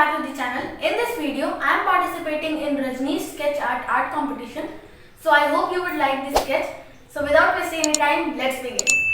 back to the channel. In this video, I am participating in Rajnish sketch art competition. So I hope you would like this sketch. So without wasting any time, let's begin.